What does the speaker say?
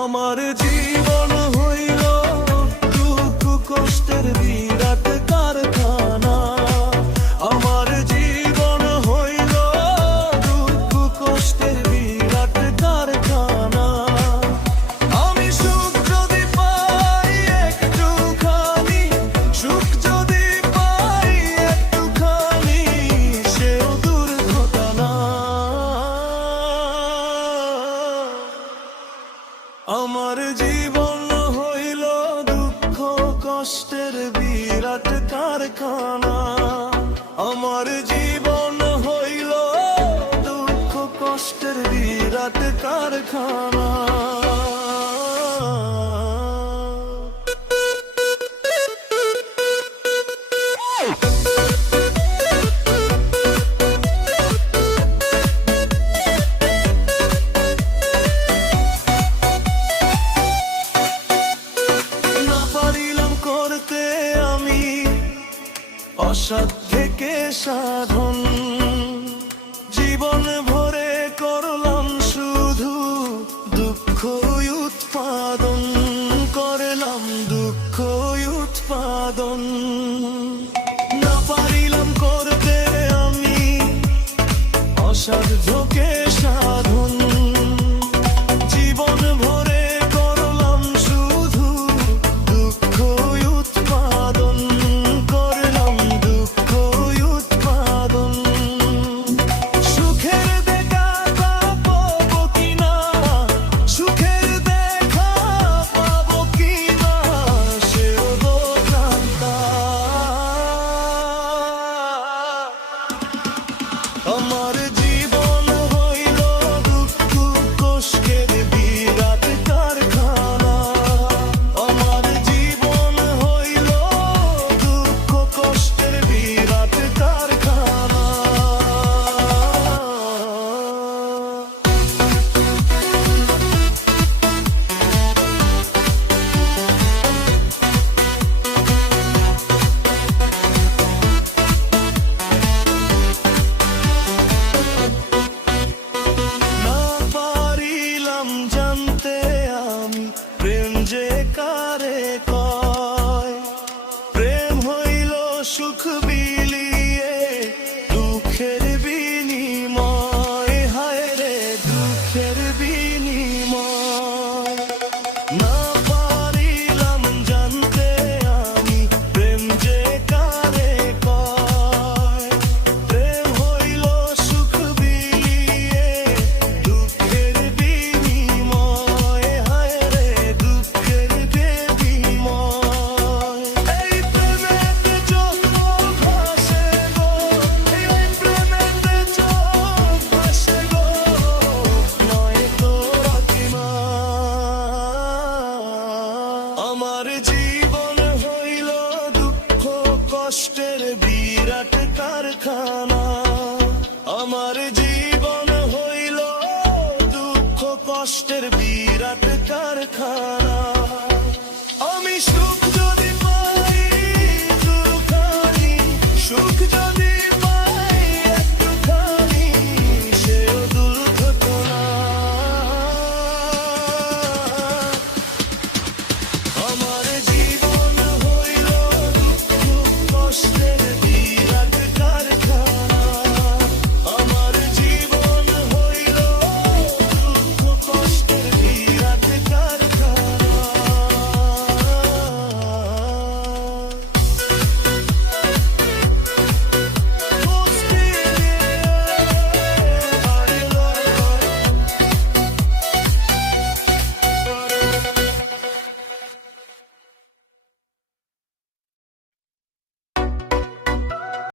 আমার জীবন হইল দুঃখ কষ্টের বিরাট কারখানা। আমার জীবন হইল দুঃখ কষ্টের বিরাট কারখানা। আমি সুখ যদি পাই একটুখানি, সুখ যদি পাই একটুখানি, সেও দুর্ঘটনা। আমার জীবন হইল দুঃখ কষ্টের বিরাট কারখানা। আমার জীবন হইল দুঃখ কষ্টের বিরাট কারখানা। অসাধ্যকে সাধন, জীবন ভরে করলাম শুধু দুঃখ উৎপাদন, করলাম দুঃখ উৎপাদন। না পারিলাম করতে আমি অসাধ্যকে সাধন, জীবন ভরে করলাম শুধু দুঃখ উৎপাদন, করলাম দুঃখ উৎপাদন। সুখের দেখা পাবো কিনা, সুখের দেখা পাবো কিনা, সেও দোকানটা। আমার জীবন হইল দুঃখ কষ্টের বিরাট কারখানা। আমার জীবন হইল দুঃখ কষ্টের বিরাট কারখানা। না পারিলাম জানতে আমি প্রেম যে কারে কয়, প্রেম হইল সুখ বিলিয়ে দুঃখের বিনিময়, হায় রে দুঃখের বিনিময়। না পারিলাম জানতে আমি প্রেম যে কারে কয়, প্রেম হইল সুখ বিলিয়ে দুঃখের বিনিময়, হায় রে দুঃখের বিনিময়। এই প্রেমেতে চোখ ভাসে গো, এই প্রেমেতে চোখ ভাসে গো, নয় তো রাখিমা। আমার জীবন হইল দুঃখ কষ্টের বিরাট কারখানা। আমার জীবন হইল দুঃখ কষ্টের বিরাট কারখানা। আমি সুখ